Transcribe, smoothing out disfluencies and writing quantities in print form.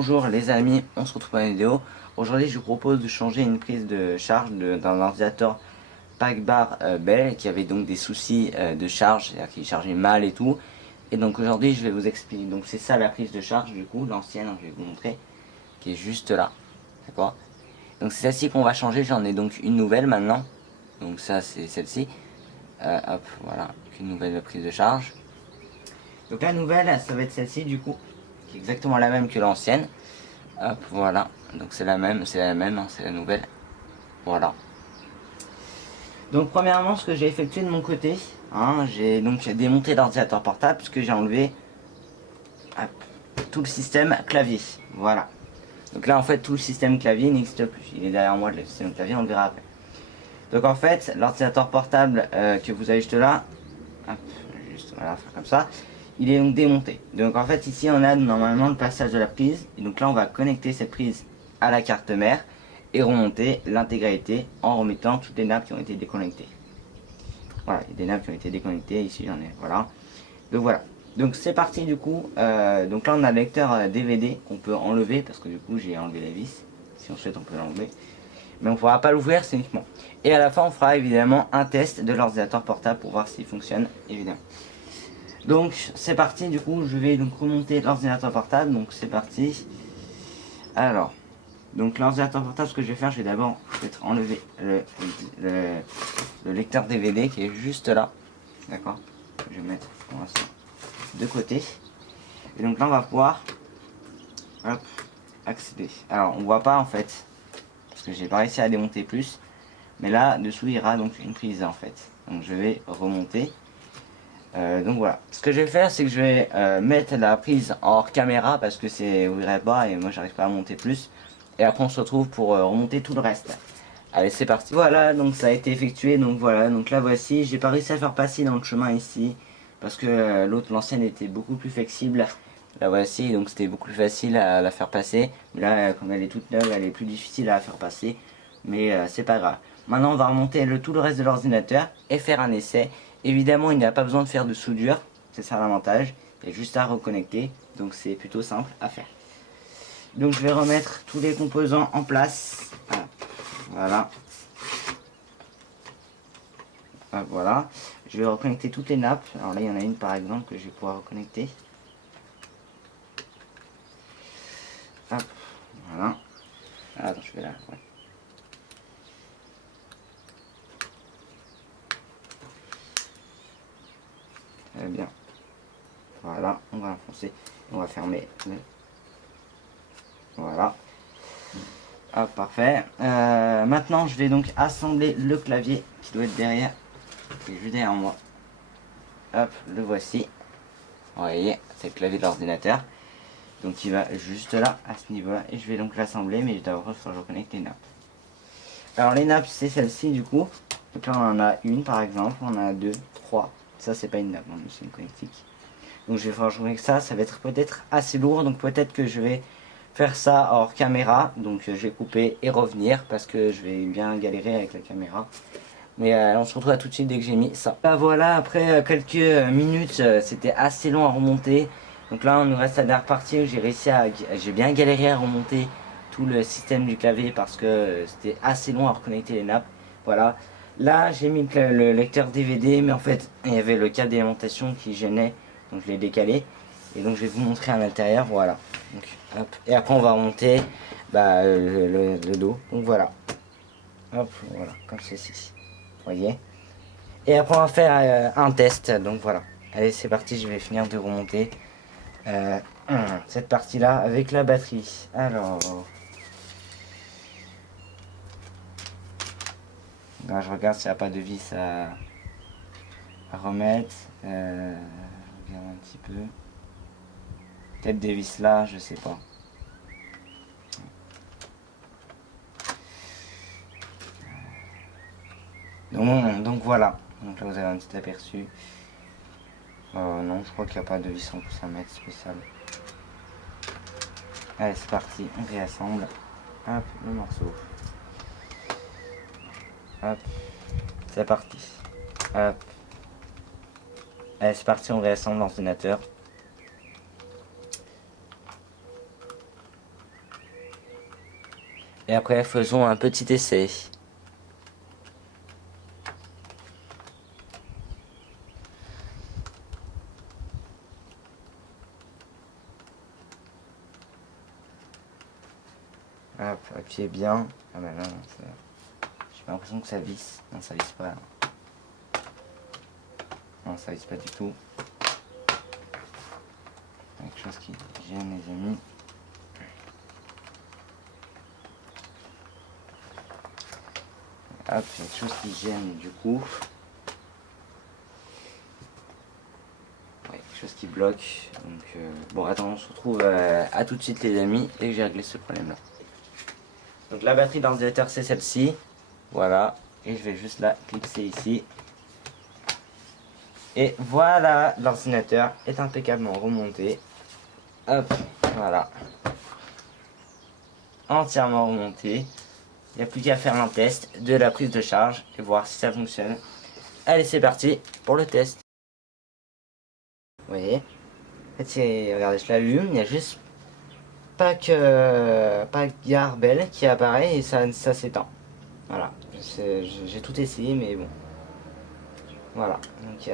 Bonjour les amis, on se retrouve pour une vidéo. Aujourd'hui je vous propose de changer une prise de charge d'un ordinateur Pack Bar Bell qui avait donc des soucis de charge, c'est-à-dire qu'il chargeait mal et tout. Et donc aujourd'hui je vais vous expliquer, donc c'est ça la prise de charge du coup, l'ancienne, je vais vous montrer, qui est juste là, d'accord. Donc c'est celle-ci qu'on va changer, j'en ai donc une nouvelle maintenant. Donc ça c'est celle-ci, hop voilà, une nouvelle prise de charge. Donc la nouvelle ça va être celle-ci du coup, qui est exactement la même que l'ancienne. Hop, voilà, donc c'est la même, hein, c'est la nouvelle. Voilà. Donc premièrement, ce que j'ai effectué de mon côté, hein, j'ai donc démonté l'ordinateur portable puisque j'ai enlevé hop, tout le système clavier. Voilà. Donc là en fait tout le système clavier n'existe plus. Il est derrière moi le système clavier, on le verra après. Donc en fait l'ordinateur portable que vous avez juste là, hop, juste voilà, faire comme ça, il est donc démonté. Donc en fait ici on a normalement le passage de la prise. Et donc là on va connecter cette prise à la carte mère et remonter l'intégralité en remettant toutes les nappes qui ont été déconnectées. Voilà, il y a des nappes qui ont été déconnectées, ici j'en ai, voilà. Donc voilà, donc c'est parti du coup. Donc là on a le lecteur DVD qu'on peut enlever parce que du coup j'ai enlevé la vis. Si on souhaite on peut l'enlever. Mais on ne pourra pas l'ouvrir, c'est uniquement. Et à la fin on fera évidemment un test de l'ordinateur portable pour voir s'il fonctionne, évidemment. Donc c'est parti, du coup je vais donc remonter l'ordinateur portable, donc c'est parti. Alors, donc l'ordinateur portable, ce que je vais faire, je vais d'abord peut-être enlever le lecteur DVD qui est juste là, d'accord. Je vais mettre pour l'instant de côté. Et donc là on va pouvoir hop, accéder. Alors on voit pas en fait, parce que j'ai pas réussi à démonter plus. Mais là dessous il y aura donc une prise en fait. Donc je vais remonter. Donc voilà, ce que je vais faire c'est que je vais mettre la prise hors caméra parce que c'est ouvrirait pas et moi j'arrive pas à monter plus. Et après on se retrouve pour remonter tout le reste. Allez c'est parti. Voilà, donc ça a été effectué, donc voilà, donc là voici, j'ai pas réussi à faire passer dans le chemin ici. Parce que l'autre, l'ancienne, était beaucoup plus flexible. La voici, donc c'était beaucoup plus facile à la faire passer. Mais là, comme elle est toute neuve, elle est plus difficile à la faire passer. Mais c'est pas grave. Maintenant, on va remonter tout le reste de l'ordinateur et faire un essai. Évidemment, il n'y a pas besoin de faire de soudure. C'est ça l'avantage. Il y a juste à reconnecter. Donc c'est plutôt simple à faire. Donc je vais remettre tous les composants en place. Voilà. Voilà. Je vais reconnecter toutes les nappes. Alors là, il y en a une par exemple que je vais pouvoir reconnecter. Hop, voilà. Attends, je vais là. Ouais. Très bien. Voilà, on va enfoncer. On va fermer. Voilà. Hop, parfait. Maintenant, je vais donc assembler le clavier qui doit être derrière. Qui est juste derrière moi. Hop, le voici. Vous voyez, c'est le clavier de l'ordinateur. Donc il va juste là, à ce niveau-là. Et je vais donc l'assembler, mais d'abord, il faut que je reconnecte les nappes. Alors les nappes, c'est celle-ci du coup. Donc là, on en a une par exemple, on en a deux, trois. Ça, c'est pas une nappe, c'est une connectique. Donc je vais faire jouer que ça va être peut-être assez lourd. Donc peut-être que je vais faire ça hors caméra. Donc je vais couper et revenir parce que je vais bien galérer avec la caméra. Mais on se retrouve tout de suite dès que j'ai mis ça. Là, voilà, après quelques minutes, c'était assez long à remonter. Donc là, on nous reste la dernière partie où j'ai bien galéré à remonter tout le système du clavier parce que c'était assez long à reconnecter les nappes. Voilà. Là, j'ai mis le lecteur DVD, mais en fait, il y avait le câble d'alimentation qui gênait, donc je l'ai décalé. Et donc, je vais vous montrer à l'intérieur, voilà. Donc, hop. Et après, on va remonter le dos. Donc voilà. Hop, voilà, comme ceci. Voyez. Et après on va faire un test, donc voilà. Allez c'est parti, je vais finir de remonter cette partie là avec la batterie. Alors là, je regarde s'il n'y a pas de vis à remettre. Je regarde un petit peu. Peut-être des vis là, je sais pas. Donc voilà. Donc là vous avez un petit aperçu. Non, je crois qu'il n'y a pas de vis en plus à mettre spécial. Allez, c'est parti, on réassemble. Hop, le morceau. Hop, c'est parti. Hop. Allez, c'est parti, on réassemble l'ordinateur. Et après, faisons un petit essai. Hop, appuyez bien. Ah bah non, j'ai l'impression que ça visse. Non, ça visse pas. Non, ça visse pas du tout. Quelque chose qui gêne les amis. Hop, il y a quelque chose qui gêne du coup. Ouais, quelque chose qui bloque. Donc bon, attends, on se retrouve à tout de suite les amis, dès que j'ai réglé ce problème là. Donc la batterie d'ordinateur c'est celle-ci. Voilà. Et je vais juste la clipser ici. Et voilà, l'ordinateur est impeccablement remonté. Hop, voilà. Entièrement remonté. Il n'y a plus qu'à faire un test de la prise de charge et voir si ça fonctionne. Allez, c'est parti pour le test. Vous voyez, en fait, regardez, je l'allume, il n'y a juste pas que Garbel qui apparaît et ça s'éteint. Voilà, j'ai tout essayé, mais bon. Voilà, donc